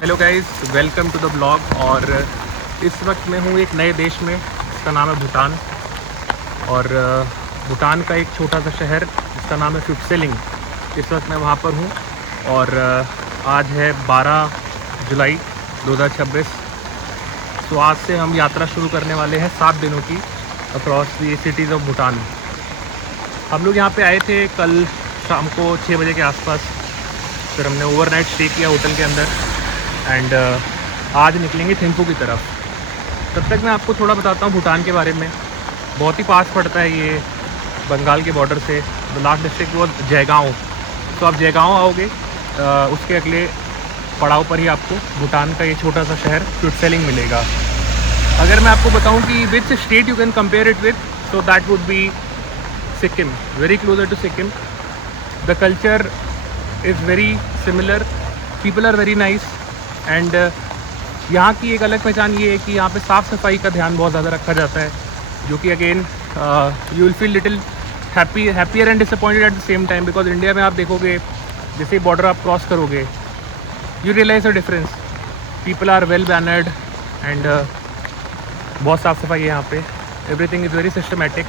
Hello guys, welcome to the blog. और इस वक्त मैं हूँ एक नए देश में, इसका नाम है भूटान। और भूटान का एक छोटा सा शहर जिसका नाम है फ्यूटसेलिंग। इस वक्त मैं वहाँ पर हूँ और आज है 12 जुलाई 2026। तो आज से हम यात्रा शुरू करने वाले हैं 7 दिनों की across the cities of Bhutan. हम लोग यहाँ पे आए थे कल शाम को 6 बजे के आसपास। फिर हमने ओवरनाइट स्टे किया होटल के अंदर एंड आज निकलेंगे थिम्पू की तरफ। तब तक मैं आपको थोड़ा बताता हूँ भूटान के बारे में। बहुत ही पास पड़ता है ये बंगाल के बॉर्डर से। द लास्ट डिस्ट्रिक्ट वो जयगांव। तो आप जयगांव आओगे, उसके अगले पड़ाव पर ही आपको भूटान का ये छोटा सा शहर फ्यूटसेलिंग मिलेगा। अगर मैं आपको बताऊँ कि which state you can compare it with, so that would be Sikkim, very closer to Sikkim. The culture is very similar, people are very nice and यहाँ की एक अलग पहचान ये है कि यहाँ पे साफ़ सफाई का ध्यान बहुत ज़्यादा रखा जाता है, जो कि again you will feel little happier and disappointed at the same time. Because India में आप देखोगे जैसे ही बॉर्डर आप क्रॉस करोगे you realise the difference. People are well mannered and बहुत साफ़ सफाई है यहाँ पे। Everything is very systematic.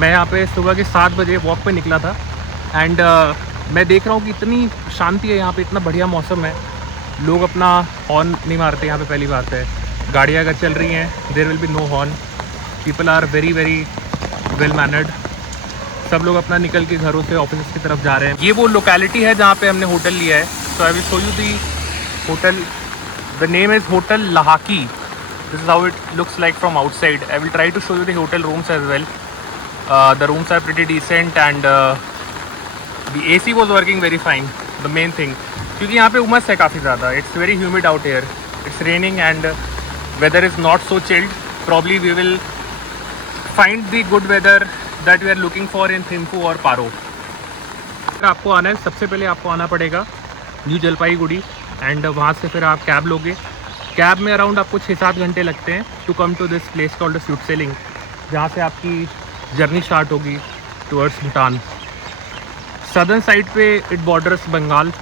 मैं यहाँ पे सुबह के 7 बजे वॉक पे निकला था एंड मैं देख रहा हूँ कि इतनी शांति है यहाँ पे, इतना बढ़िया मौसम है। लोग अपना हॉर्न नहीं मारते यहाँ पे, पहली बात है। गाड़ियाँ अगर चल रही हैं there will be no horn. People are very very well mannered. सब लोग अपना निकल के घरों से ऑफिस की तरफ जा रहे हैं। ये वो लोकेलिटी है जहाँ पे हमने होटल लिया है। So I will show you the hotel. The name is hotel Lahaki. This is how it looks like from outside. I will try to show you the hotel rooms as well. The rooms are pretty decent and the AC was working very fine. The main thing, क्योंकि यहाँ पे उमस है काफ़ी ज़्यादा. It's very humid out here. It's raining and weather is not so chilled. Probably we will find the good weather that we are looking for in Thimphu और पारो. अगर आपको आना है, सबसे पहले आपको आना पड़ेगा न्यू जलपाईगुड़ी एंड वहाँ से फिर आप कैब लोगे। कैब में अराउंड आपको 6-7 घंटे लगते हैं to come to this place called Phuentsholing, जहाँ से आपकी जर्नी स्टार्ट होगी टुवर्ड्स भूटान। सदर्न साइड पे it borders Bengal,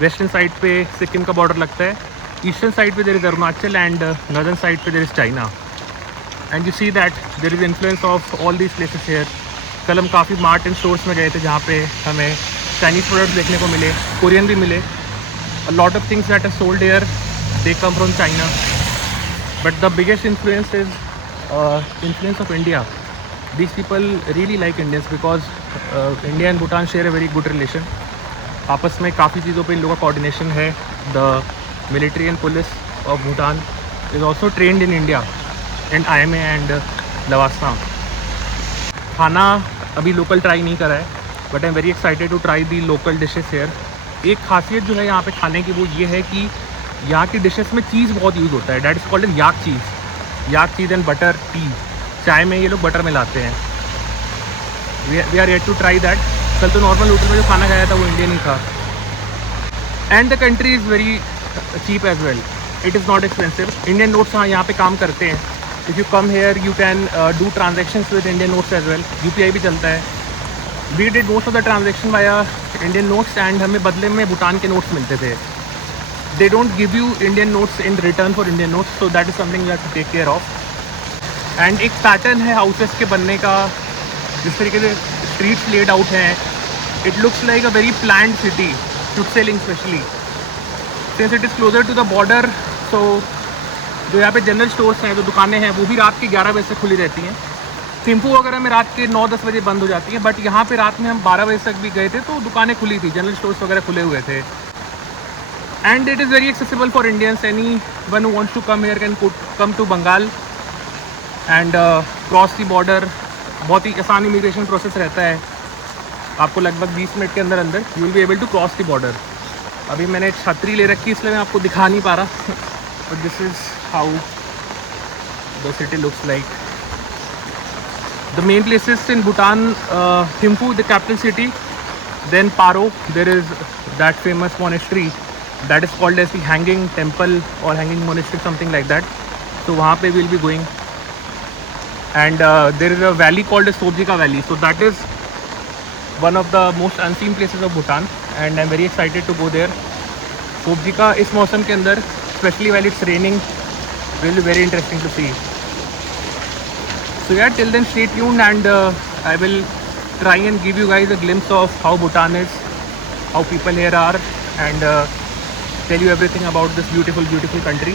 western side पे सिक्किम का बॉर्डर लगता है, ईस्टर्न साइड पे there is Arunachal and northern side पे there is China. And you see that there is influence of all these places here. कल हम काफ़ी मार्ट एंड स्टोर्स में गए थे जहाँ पे हमें चाइनीज़ प्रोडक्ट्स देखने को मिले, कोरियन भी मिले. A lot of things that are sold here, they come from China. But the biggest influence is influence of India. These people really like Indians because India and Bhutan share a very good relation. आपस में काफ़ी चीज़ों पे इन लोगों का coordination है. The military and police of Bhutan is also trained in India, in IMA and Lavasna. खाना अभी लोकल ट्राई नहीं करा है, but I am very excited to try the local dishes here. एक खासियत जो है यहाँ पे खाने की वो ये है कि यहाँ की डिशेस में चीज़ बहुत यूज़ होता है. That is called an yak cheese and butter tea. चाय में ये लोग बटर मिलाते हैं. We are yet to try that. कल तो नॉर्मल होटल में जो खाना खाया था वो इंडियन ही था. And the country is very cheap as well. It is not expensive. Indian notes हाँ यहाँ पे काम करते हैं. If you come here you can do transactions with Indian notes as well. UPI भी चलता है. We did most of the transaction via Indian notes and हमें बदले में भूटान के नोट्स मिलते थे. They don't give you Indian notes in return for Indian notes, so that is something you have to take care of. And एक pattern है houses के बनने का, जिस तरीके से स्ट्रीट्स लेड आउट हैं. It looks like a very planned city, Phuentsholing specially since it is closer to the border. So जो यहाँ पे जनरल स्टोर्स हैं, जो दुकानें हैं, वो भी रात के 11 बजे से खुली रहती हैं. थिम्फू वगैरह में रात के 9-10 बजे बंद हो जाती है, बट यहाँ पे रात में हम 12 बजे तक भी गए थे तो दुकानें खुली थी, जनरल स्टोर्स वगैरह खुले हुए थे. And it is very accessible for Indians. Any one who wants to come here can come to Bengal and cross the border. बहुत ही आसान इमिग्रेशन प्रोसेस रहता है. आपको लगभग 20 मिनट के अंदर अंदर you will be able to cross the border. अभी मैंने छतरी ले रखी इसलिए मैं आपको दिखा नहीं पा रहा, but this is how the city looks like. The main places in Bhutan, Thimphu, the capital city, then Paro, there is that famous monastery that is called as the Hanging Temple or Hanging Monastery, something like that. So वहाँ पे we'll be going. And there is a valley called as Sobjika Valley. So that is one of the most unseen places of Bhutan, and I'm very excited to go there. Sobjika इस मौसम के अंदर, especially while it's raining, will be very interesting to see. So yeah, till then stay tuned and I will try and give you guys a glimpse of how Bhutan is, how people here are, and tell you everything about this beautiful country.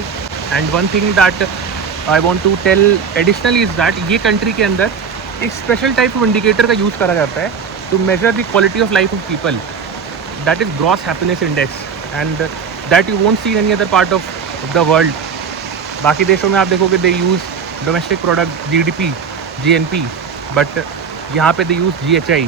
And one thing that I want to tell additionally is that ये country के अंदर एक special type of indicator का use करा जाता है to measure the quality of life of people. That is gross happiness index, and that you won't see in any other part of the world. बाकी देशों में आप देखोगे they use domestic product GDP, GNP, but यहाँ पे दे use GHI.